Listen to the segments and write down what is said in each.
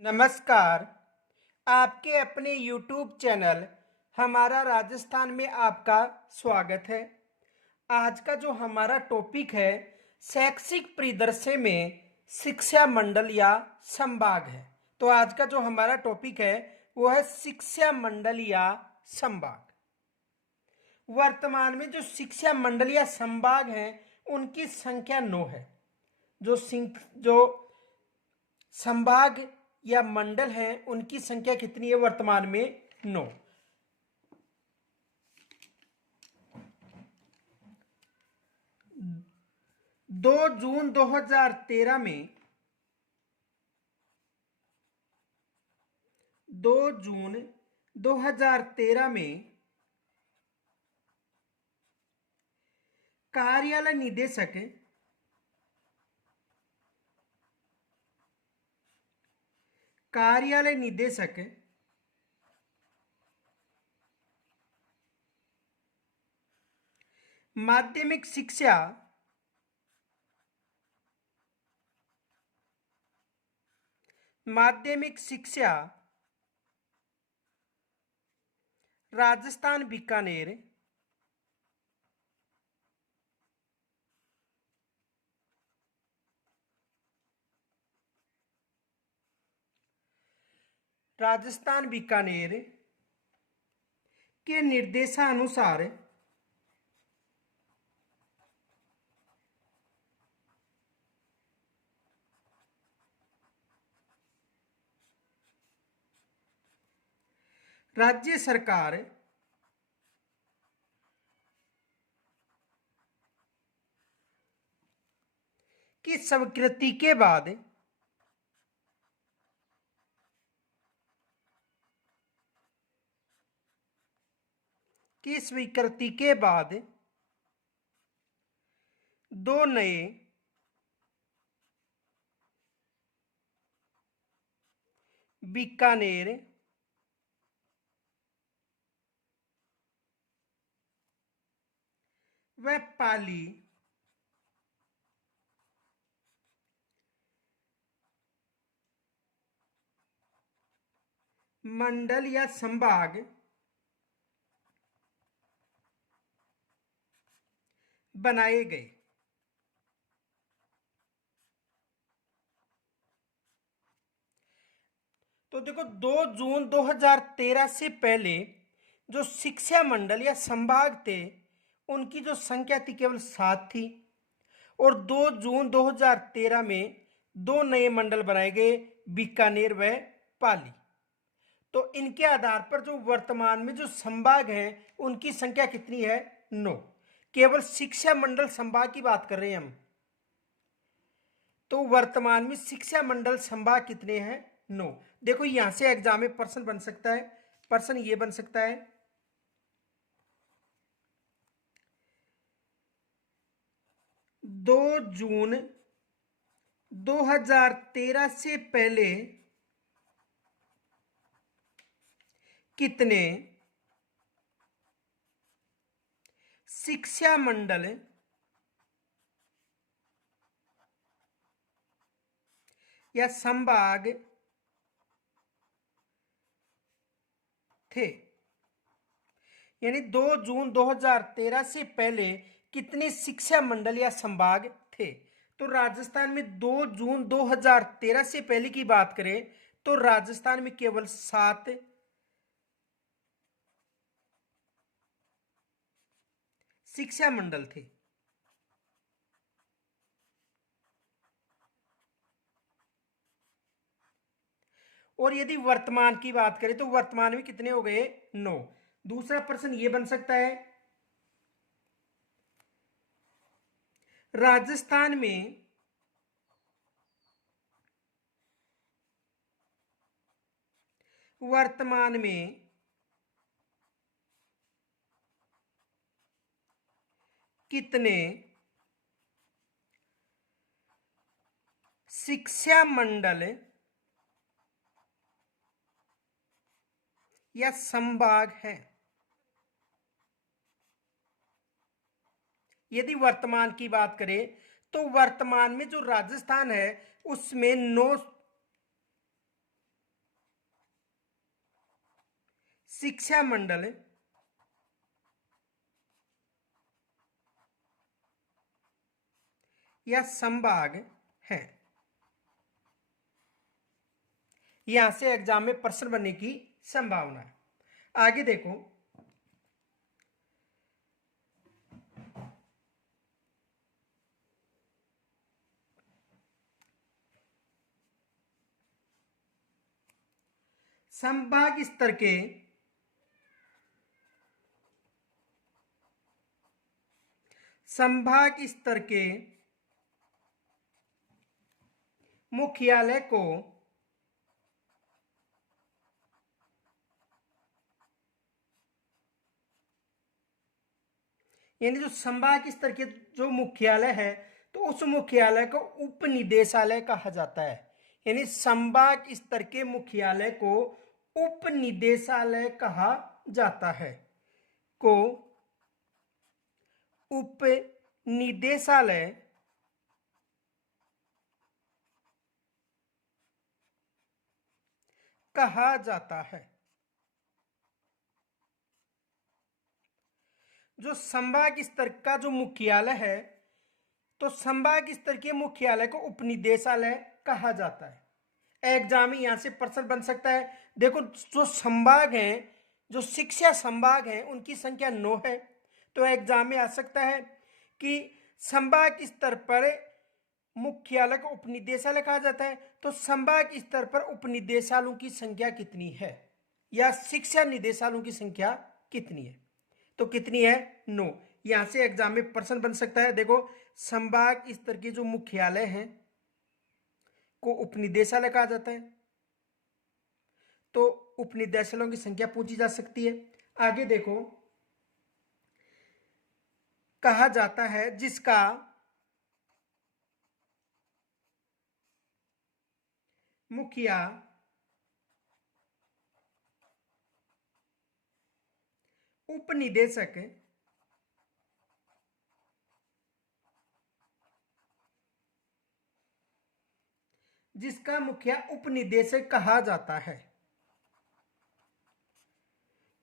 नमस्कार। आपके अपने YouTube चैनल हमारा राजस्थान में आपका स्वागत है। आज का जो हमारा टॉपिक है शैक्षिक परिदृश्य में शिक्षा मंडल या संभाग है। तो आज का जो हमारा टॉपिक है वो है शिक्षा मंडल या संभाग। वर्तमान में जो शिक्षा मंडल या संभाग हैं उनकी संख्या 9 है। जो संभाग या मंडल है उनकी संख्या कितनी है वर्तमान में? 9। 2 जून 2013 में 2 जून 2013 में कार्यालय निदेशक माध्यमिक शिक्षा राजस्थान बीकानेर के निर्देशानुसार राज्य सरकार की स्वीकृति के बाद दो नए बीकानेर व पाली मंडल या संभाग बनाए गए। तो देखो 2 जून 2013 से पहले जो शिक्षा मंडल या संभाग थे उनकी जो संख्या थी केवल 7 थी और 2 जून 2013 में 2 नए मंडल बनाए गए, बीकानेर व पाली। तो इनके आधार पर जो वर्तमान में जो संभाग हैं उनकी संख्या कितनी है? 9। केवल शिक्षा मंडल संभाग की बात कर रहे हैं हम। तो वर्तमान में शिक्षा मंडल संभाग कितने हैं? 9। देखो यहां से एग्जाम में प्रश्न बन सकता है। प्रश्न ये बन सकता है 2 जून 2013 से पहले कितने शिक्षा मंडल या संभाग थे? यानी 2 जून 2013 से पहले कितने शिक्षा मंडल या संभाग थे? तो राजस्थान में 2 जून 2013 से पहले की बात करें तो राजस्थान में केवल 7 शिक्षा मंडल थे। और यदि वर्तमान की बात करें तो वर्तमान में कितने हो गए? 9। दूसरा प्रश्न यह बन सकता है राजस्थान में वर्तमान में कितने शिक्षा मंडल या संभाग है? यदि वर्तमान की बात करें तो वर्तमान में जो राजस्थान है उसमें 9 शिक्षा मंडल या संभाग है। यहां से एग्जाम में प्रश्न बनने की संभावना है। आगे देखो, संभाग स्तर के मुख्यालय को यानी जो संभाग स्तर के जो मुख्यालय है तो उस मुख्यालय को उप निदेशालय कहा जाता है। यानी संभाग स्तर के मुख्यालय को उप निदेशालय कहा जाता है, को उप निदेशालय कहा जाता है। जो संभाग स्तर का जो मुख्यालय है तो संभाग स्तर के मुख्यालय को उपनिदेशालय कहा जाता है। एग्जाम में यहां से प्रश्न बन सकता है। देखो, जो संभाग हैं, जो शिक्षा संभाग हैं, उनकी संख्या 9 है। तो एग्जाम में आ सकता है कि संभाग स्तर पर मुख्यालय को उपनिदेशालय कहा जाता है, तो संभाग स्तर पर उपनिदेशालयों की संख्या कितनी है या शिक्षा निदेशालयों की संख्या कितनी है? तो कितनी है? 9। यहां से एग्जाम में प्रश्न बन सकता है। देखो, संभाग स्तर के जो मुख्यालय हैं को उपनिदेशालय कहा जाता है, तो उपनिदेशालयों की संख्या पूछी जा सकती है। आगे देखो, कहा जाता है जिसका मुखिया उपनिदेशक जिसका मुखिया उपनिदेशक कहा जाता है,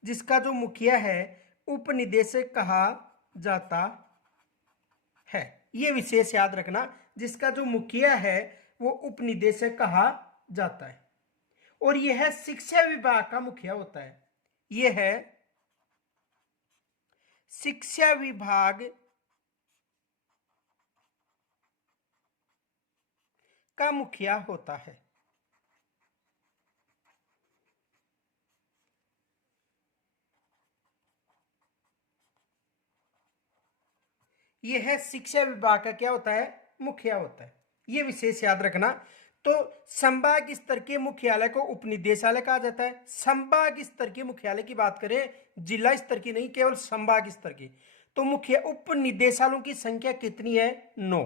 जिसका जो मुखिया है उपनिदेशक कहा जाता है। यह विशेष याद रखना, जिसका जो मुखिया है वो उपनिदेशक कहा जाता है। और यह शिक्षा विभाग का मुखिया होता है। यह है शिक्षा विभाग का मुखिया होता है। यह है शिक्षा विभाग का क्या होता है? मुखिया होता है। यह विशेष याद रखना। तो संभाग स्तर के मुख्यालय को उपनिदेशालय कहा जाता है। संभाग स्तर के मुख्यालय की बात करें, जिला स्तर की नहीं, केवल संभाग स्तर की, तो मुख्य उपनिदेशालयों की संख्या कितनी है? 9।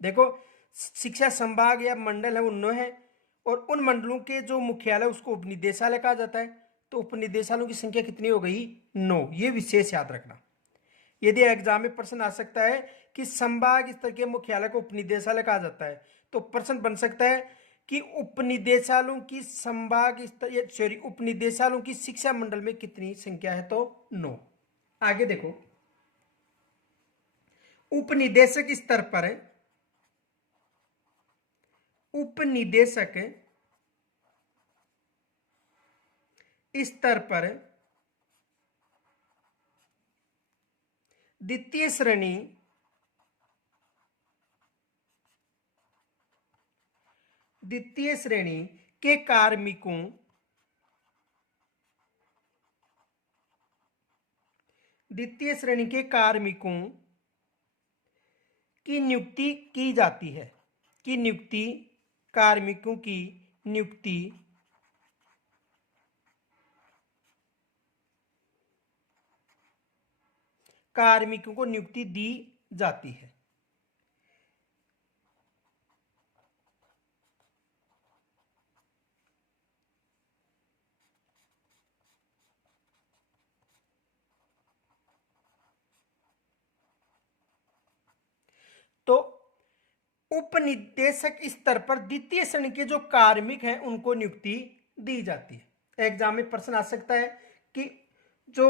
देखो, शिक्षा संभाग या मंडल है वो 9 है, और उन मंडलों के जो मुख्यालय उसको उपनिदेशालय कहा जाता है। तो उपनिदेशालयों की संख्या कितनी हो गई? 9। ये विशेष याद रखना। यदि एग्जाम में प्रश्न आ सकता है कि संभाग स्तर के मुख्यालय को उपनिदेशालय कहा जाता है, तो प्रश्न बन सकता है कि उपनिदेशालयों की उपनिदेशालयों की शिक्षा मंडल में कितनी संख्या है? तो 9। आगे देखो, उपनिदेशक स्तर पर द्वितीय श्रेणी के कार्मिकों की नियुक्ति की जाती है। कार्मिकों की नियुक्ति कार्मिकों को नियुक्ति दी जाती है। तो उपनिदेशक स्तर पर द्वितीय श्रेणी के जो कार्मिक हैं उनको नियुक्ति दी जाती है। एग्जाम में प्रश्न आ सकता है कि जो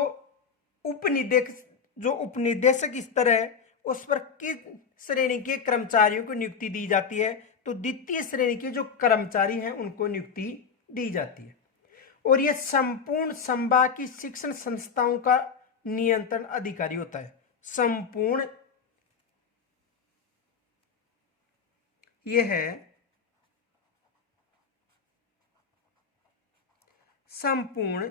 उपनिदेशक स्तर है उस पर किस श्रेणी के कर्मचारियों को नियुक्ति दी जाती है, तो द्वितीय श्रेणी के जो कर्मचारी हैं उनको नियुक्ति दी जाती है। और यह संपूर्ण संभाग की शिक्षण संस्थाओं का नियंत्रण अधिकारी होता है। संपूर्ण यह है संपूर्ण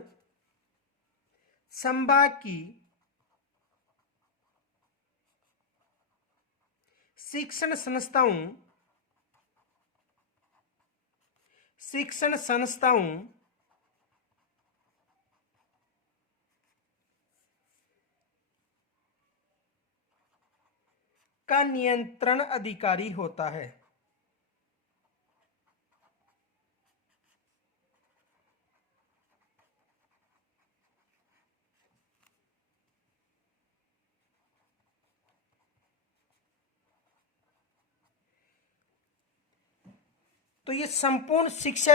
संभाग की शिक्षण संस्थाओं का नियंत्रण अधिकारी होता है। तो ये संपूर्ण शिक्षा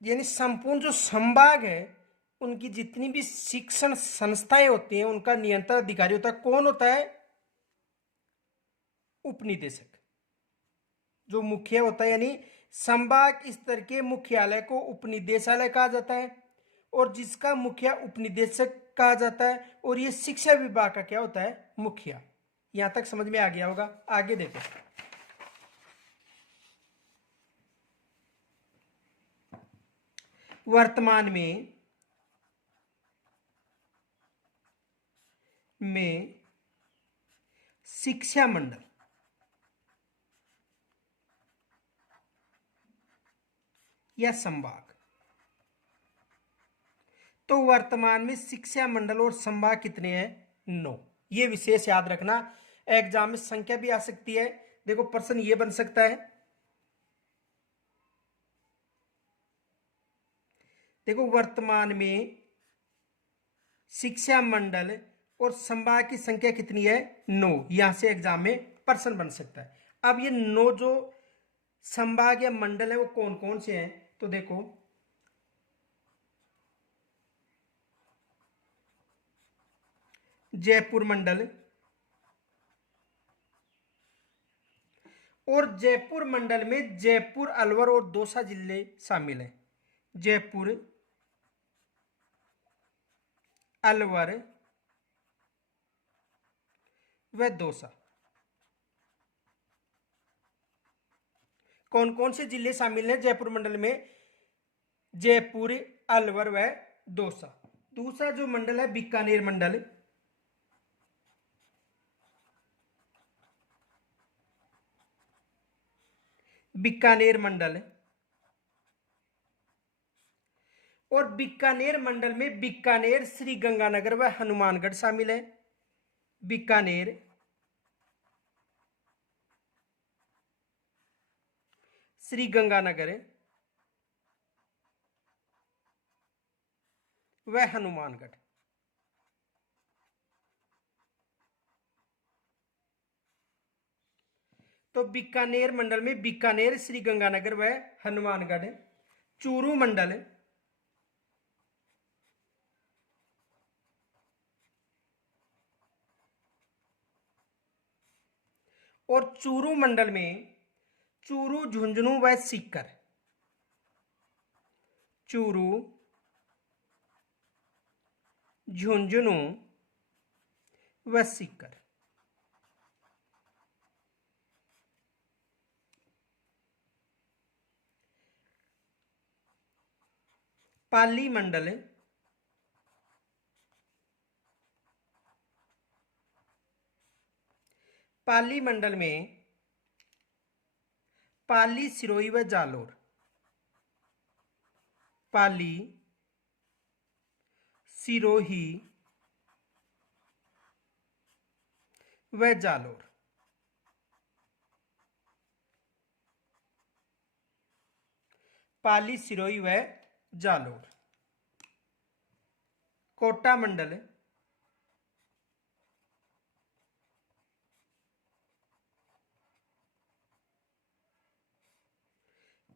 यानी संपूर्ण जो संभाग है उनकी जितनी भी शिक्षण संस्थाएं होती हैं उनका नियंत्रण अधिकारी होता है। कौन होता है? उपनिदेशक, जो मुखिया होता है। यानी संभाग स्तर के मुख्यालय को उपनिदेशालय कहा जाता है और जिसका मुखिया उपनिदेशक कहा जाता है। और ये शिक्षा विभाग का क्या होता है? मुखिया। यहां तक समझ में आ गया होगा। आगे देखो, वर्तमान में शिक्षा मंडल या संभाग, तो वर्तमान में शिक्षा मंडल और संभाग कितने हैं? 9। ये विशेष याद रखना, एग्जाम में संख्या भी आ सकती है। देखो प्रश्न ये बन सकता है, देखो वर्तमान में शिक्षा मंडल और संभाग की संख्या कितनी है? 9। यहां से एग्जाम में प्रश्न बन सकता है। अब ये 9 जो संभाग या मंडल है वो कौन कौन से हैं? तो देखो, जयपुर मंडल, और जयपुर मंडल में जयपुर, अलवर और दौसा जिले शामिल हैं। जयपुर, अलवर व दौसा, कौन कौन से जिले शामिल हैं जयपुर मंडल में? जयपुर, अलवर व दौसा। दूसरा जो मंडल है बीकानेर मंडल, बीकानेर मंडल, और बीकानेर मंडल में बीकानेर, श्री गंगानगर व हनुमानगढ़ शामिल है। बीकानेर, श्री गंगानगर व हनुमानगढ़। तो बीकानेर मंडल में बीकानेर, श्री गंगानगर व हनुमानगढ़। चूरू मंडल, और चूरू मंडल में चूरू, झुंझुनू व सीकर। चूरू, झुंझुनू व सीकर। पाली मंडल, पाली मंडल में पाली, सिरोही व जालोर। पाली, सिरोही व जालोर। पाली, सिरोही व जालोर। कोटा मंडल,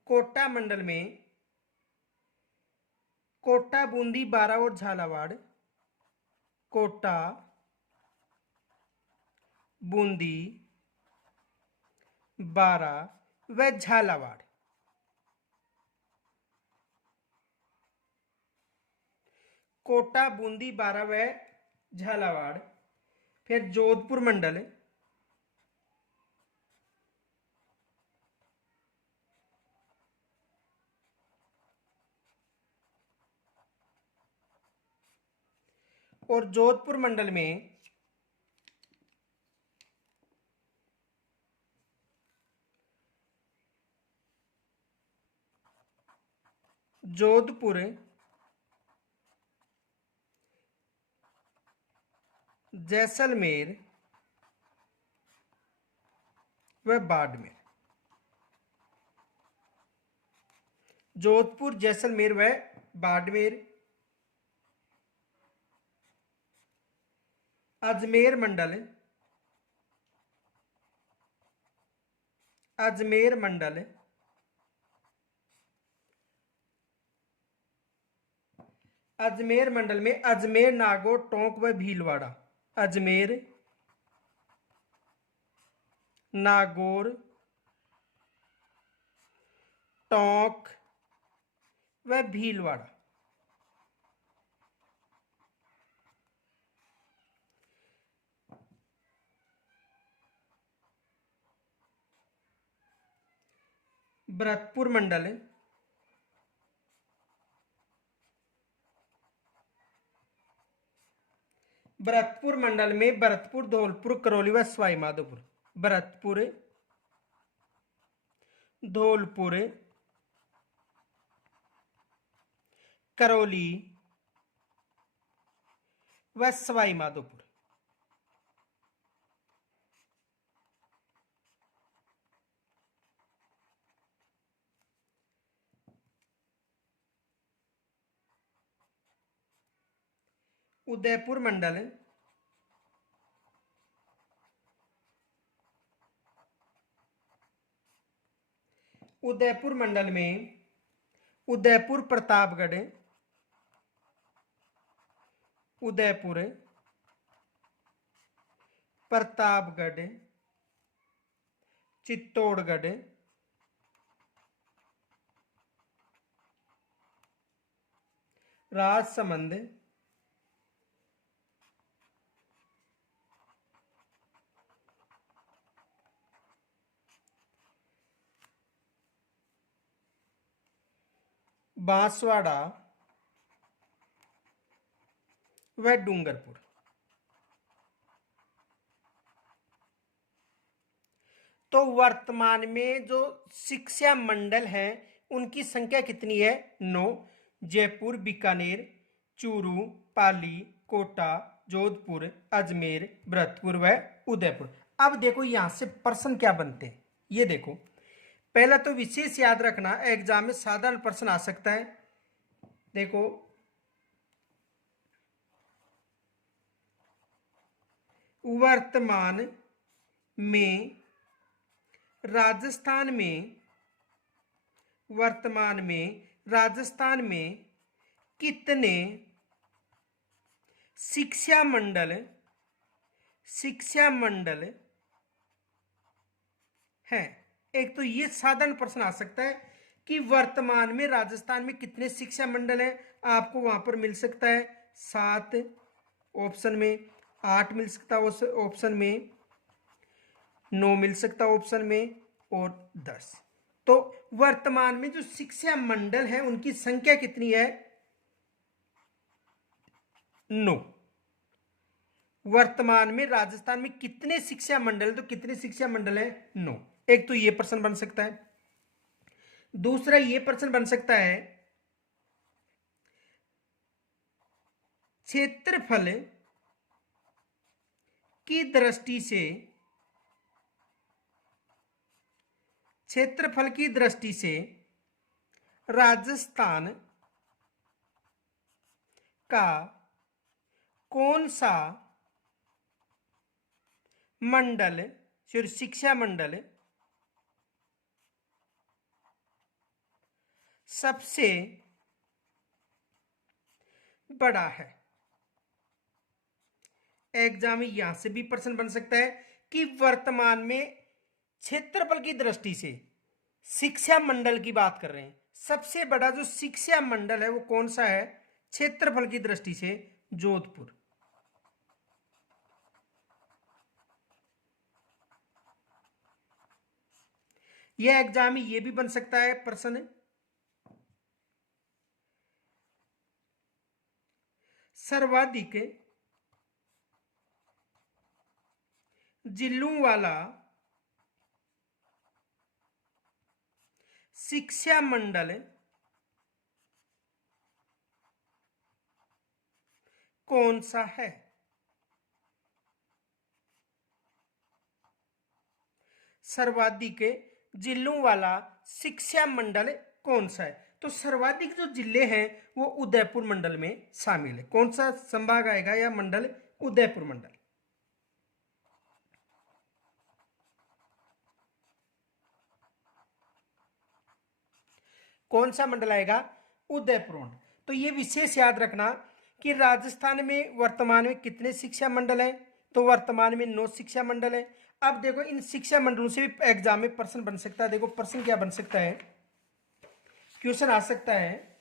कोटा मंडल में कोटा, बूंदी, बारा और झालावाड़। कोटा, बूंदी, बारा व झालावाड़। कोटा, बूंदी, बारा व झालावाड़। फिर जोधपुर मंडल, और जोधपुर मंडल में जोधपुर, जैसलमेर व बाड़मेर। जोधपुर, जैसलमेर व बाड़मेर। अजमेर मंडल, अजमेर मंडल, अजमेर मंडल में अजमेर, नागौर, टोंक व भीलवाड़ा। अजमेर, नागौर, टोंक व भीलवाड़ा। भरतपुर मंडल, भरतपुर मंडल में भरतपुर, धौलपुर, करौली व सवाई माधोपुर। भरतपुर, धौलपुर, करौली व सवाई माधोपुर। उदयपुर मंडल, उदयपुर मंडल में उदयपुर, प्रतापगढ़, उदयपुर, प्रतापगढ़, चित्तौड़गढ़, राजसमंद, बांसवाड़ा व डूंगरपुर। तो वर्तमान में जो शिक्षा मंडल हैं उनकी संख्या कितनी है? 9। जयपुर, बीकानेर, चूरू, पाली, कोटा, जोधपुर, अजमेर, भरतपुर व उदयपुर। अब देखो यहां से प्रश्न क्या बनते हैं, ये देखो। पहला तो विशेष याद रखना, एग्जाम में साधारण प्रश्न आ सकता है। देखो, वर्तमान में राजस्थान में, वर्तमान में राजस्थान में कितने शिक्षा मंडल हैं? एक तो ये साधारण प्रश्न आ सकता है कि वर्तमान में राजस्थान में कितने शिक्षा मंडल हैं। आपको वहां पर मिल सकता है 7 ऑप्शन में, 8 मिल सकता है ऑप्शन में, 9 मिल सकता है ऑप्शन में, और 10। तो वर्तमान में जो शिक्षा मंडल है उनकी संख्या कितनी है? 9। वर्तमान में राजस्थान में कितने शिक्षा मंडल, तो कितने शिक्षा मंडल है? 9। एक तो ये प्रश्न बन सकता है। दूसरा ये प्रश्न बन सकता है, क्षेत्रफल की दृष्टि से, क्षेत्रफल की दृष्टि से राजस्थान का कौन सा मंडल, शिक्षा मंडल सबसे बड़ा है। एग्जाम में यहां से भी प्रश्न बन सकता है कि वर्तमान में क्षेत्रफल की दृष्टि से शिक्षा मंडल की बात कर रहे हैं, सबसे बड़ा जो शिक्षा मंडल है वो कौन सा है क्षेत्रफल की दृष्टि से? जोधपुर। यह एग्जाम में ये भी बन सकता है प्रश्न, सर्वाधिक जिलों वाला शिक्षा मंडल कौन सा है? सर्वाधिक जिलों वाला शिक्षा मंडल कौन सा है? तो सर्वाधिक जो जिले हैं वो उदयपुर मंडल में शामिल है। कौन सा संभाग आएगा या मंडल? उदयपुर मंडल। कौन सा मंडल आएगा? उदयपुर मंडल। तो ये विशेष याद रखना कि राजस्थान में वर्तमान में कितने शिक्षा मंडल हैं? तो वर्तमान में 9 शिक्षा मंडल है। अब देखो इन शिक्षा मंडलों से भी एग्जाम में प्रश्न बन सकता है। देखो प्रश्न क्या बन सकता है, क्वेश्चन आ सकता है,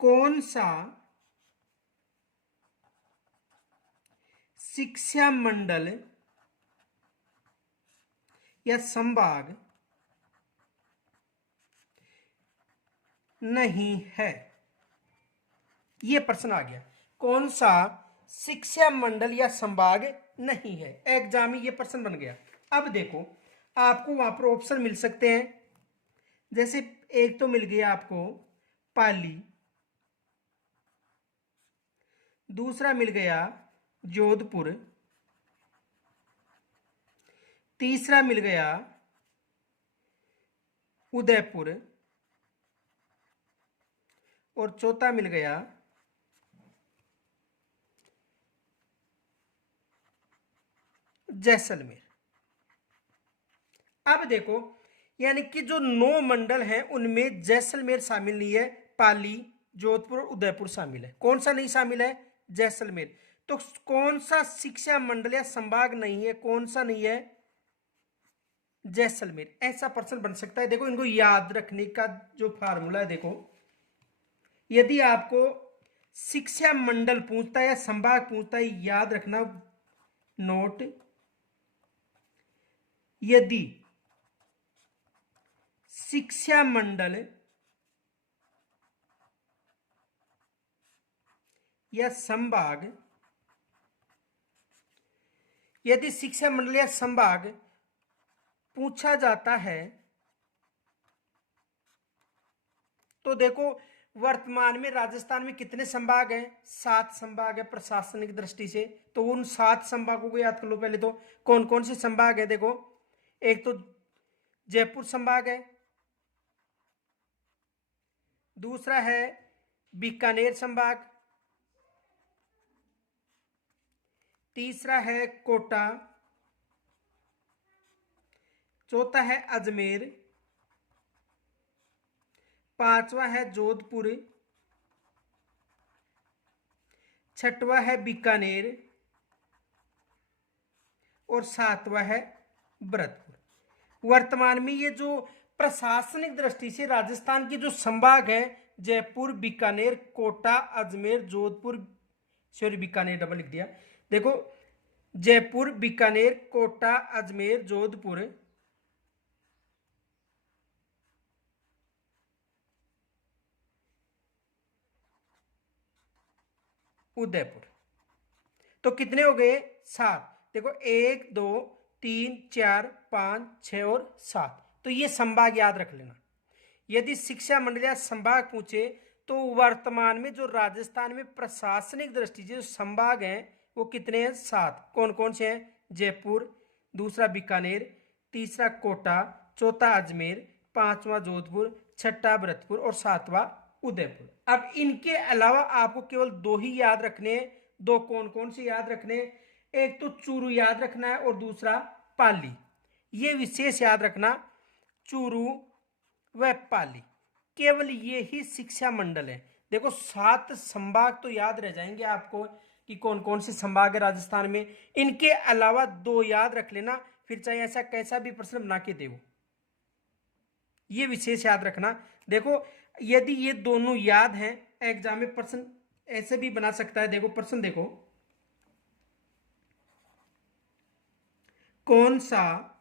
कौन सा शिक्षा मंडल या संभाग नहीं है? यह प्रश्न आ गया, कौन सा शिक्षा मंडल या संभाग नहीं है। एग्जाम में यह प्रश्न बन गया। अब देखो आपको वहां पर ऑप्शन मिल सकते हैं, जैसे एक तो मिल गया आपको पाली, दूसरा मिल गया जोधपुर, तीसरा मिल गया उदयपुर और चौथा मिल गया जैसलमेर। अब देखो यानी कि जो 9 मंडल हैं उनमें जैसलमेर शामिल नहीं है, पाली, जोधपुर, उदयपुर शामिल है। कौन सा नहीं शामिल है? जैसलमेर। तो कौन सा शिक्षा मंडल या संभाग नहीं है? कौन सा नहीं है? जैसलमेर। ऐसा प्रश्न बन सकता है। देखो इनको याद रखने का जो फार्मूला है, देखो यदि आपको शिक्षा मंडल पूछता है या संभाग पूछता है, याद रखना नोट, यदि शिक्षा मंडल या संभाग, यदि शिक्षा मंडल या संभाग पूछा जाता है तो देखो वर्तमान में राजस्थान में कितने संभाग हैं? 7 संभाग है प्रशासनिक दृष्टि से। तो उन 7 संभागों को याद कर लो पहले। तो कौन कौन से संभाग है? देखो एक तो जयपुर संभाग है, दूसरा है बीकानेर संभाग, तीसरा है कोटा, चौथा है अजमेर, पांचवा है जोधपुर, छठवा है बीकानेर और सातवां है भरतपुर। वर्तमान में ये जो प्रशासनिक दृष्टि से राजस्थान के जो संभाग है, जयपुर, बीकानेर, कोटा, अजमेर, जोधपुर, सॉरी बीकानेर डबल लिख दिया। देखो जयपुर, बीकानेर, कोटा, अजमेर, जोधपुर, उदयपुर। तो कितने हो गए? 7। देखो 1 2 3 4 5 6 और 7। तो ये संभाग याद रख लेना। यदि शिक्षा मंडल या संभाग पूछे तो वर्तमान में जो राजस्थान में प्रशासनिक दृष्टि से जो संभाग हैं वो कितने हैं? 7। कौन कौन से हैं? जयपुर, दूसरा बीकानेर, तीसरा कोटा, चौथा अजमेर, पांचवा जोधपुर, छठा भरतपुर और सातवां उदयपुर। अब इनके अलावा आपको केवल 2 ही याद रखने हैं। 2 कौन कौन से याद रखने हैं? एक तो चूरू याद रखना है और दूसरा पाली। ये विशेष याद रखना, चूरू व पाली, केवल ये ही शिक्षा मंडल है। देखो 7 संभाग तो याद रह जाएंगे आपको कि कौन कौन से संभाग है राजस्थान में। इनके अलावा 2 याद रख लेना, फिर चाहे ऐसा कैसा भी प्रश्न बना के दे, ये विशेष याद रखना। देखो यदि ये दोनों याद हैं, एग्जाम में प्रश्न ऐसे भी बना सकता है। देखो प्रश्न देखो, कौन सा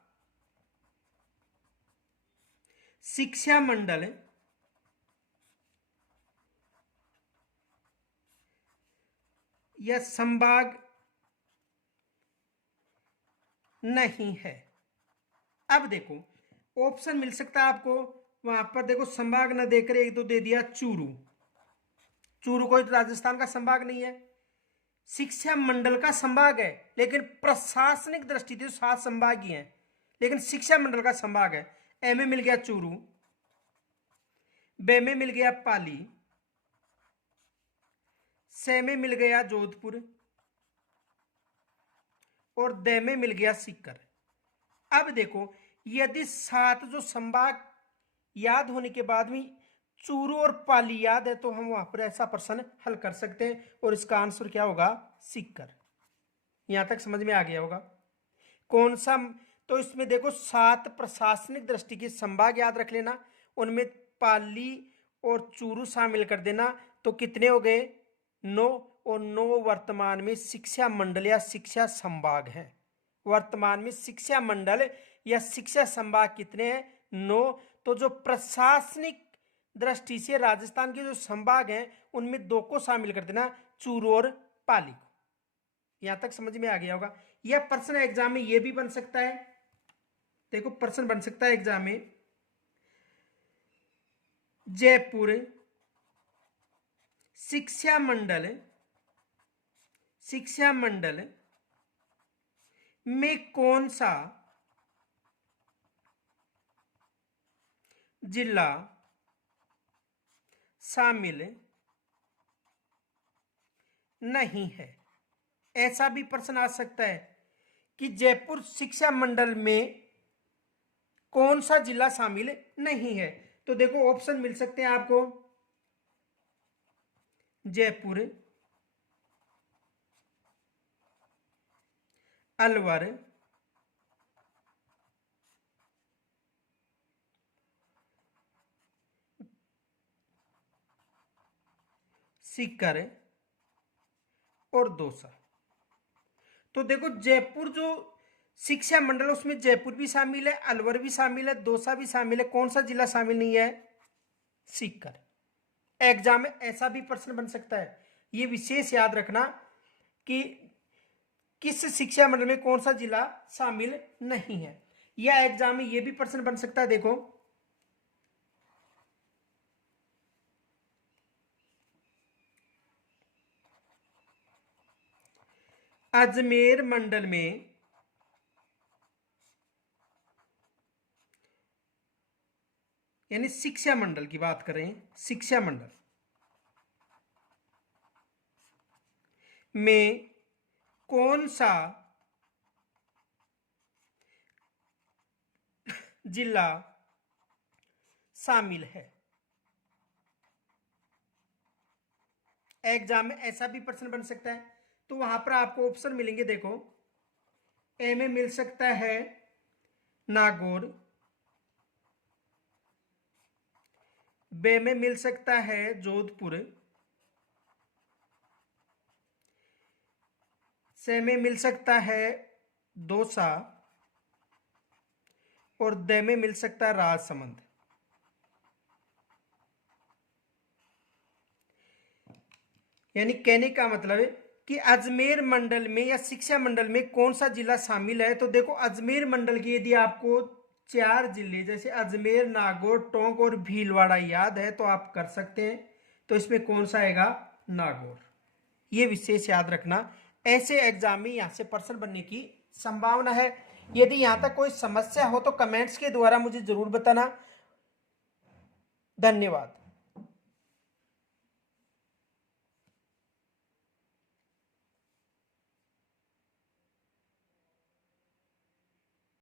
शिक्षा मंडल या संभाग नहीं है। अब देखो ऑप्शन मिल सकता है आपको वहां पर। देखो संभाग न देकर एक तो दे दिया चूरू, चूरू कोई राजस्थान का संभाग नहीं है, शिक्षा मंडल का संभाग है, लेकिन प्रशासनिक दृष्टि से 7 संभाग ही हैं, लेकिन शिक्षा मंडल का संभाग है। ए में मिल गया चूरू, बे में मिल गया पाली, से में मिल गया जोधपुर और दे में मिल गया सीकर। अब देखो यदि 7 जो संभाग याद होने के बाद भी चूरू और पाली याद है तो हम वहां पर ऐसा प्रश्न हल कर सकते हैं और इसका आंसर क्या होगा, सीकर। यहां तक समझ में आ गया होगा। कौन सा, तो इसमें देखो 7 प्रशासनिक दृष्टि के संभाग याद रख लेना, उनमें पाली और चूरू शामिल कर देना, तो कितने हो गए 9, और 9 वर्तमान में शिक्षा मंडल या शिक्षा संभाग हैं। वर्तमान में शिक्षा मंडल या शिक्षा संभाग कितने हैं, 9। तो जो प्रशासनिक दृष्टि से राजस्थान के जो संभाग हैं उनमें 2 को शामिल कर देना, चूरू और पाली को। यहां तक समझ में आ गया होगा। यह प्रश्न एग्जाम में यह भी बन सकता है। देखो प्रश्न बन सकता है एग्जाम में, जयपुर शिक्षा मंडल में कौन सा जिला शामिल नहीं है। ऐसा भी प्रश्न आ सकता है कि जयपुर शिक्षा मंडल में कौन सा जिला शामिल नहीं है। तो देखो ऑप्शन मिल सकते हैं आपको, जयपुर, अलवर, सीकर और दौसा। तो देखो जयपुर जो शिक्षा मंडल उसमें जयपुर भी शामिल है, अलवर भी शामिल है, दौसा भी शामिल है। कौन सा जिला शामिल नहीं है, सीकर। एग्जाम में ऐसा भी प्रश्न बन सकता है। ये विशेष याद रखना कि किस शिक्षा मंडल में कौन सा जिला शामिल नहीं है। या एग्जाम में ये भी प्रश्न बन सकता है। देखो अजमेर मंडल में यानी शिक्षा मंडल की बात करें, शिक्षा मंडल में कौन सा जिला शामिल है। एग्जाम में ऐसा भी प्रश्न बन सकता है। तो वहां पर आपको ऑप्शन मिलेंगे। देखो ए में मिल सकता है नागौर, बे में मिल सकता है जोधपुर, से में मिल सकता है दौसा और दे में मिल सकता है राजसमंद। यानी कहने का मतलब है कि अजमेर मंडल में या शिक्षा मंडल में कौन सा जिला शामिल है। तो देखो अजमेर मंडल के यदि आपको 4 जिले जैसे अजमेर, नागौर, टोंक और भीलवाड़ा याद है तो आप कर सकते हैं। तो इसमें कौन सा आएगा, नागौर। ये विशेष याद रखना। ऐसे एग्जाम में यहां से प्रश्न बनने की संभावना है। यदि यहां तक कोई समस्या हो तो कमेंट्स के द्वारा मुझे जरूर बताना। धन्यवाद।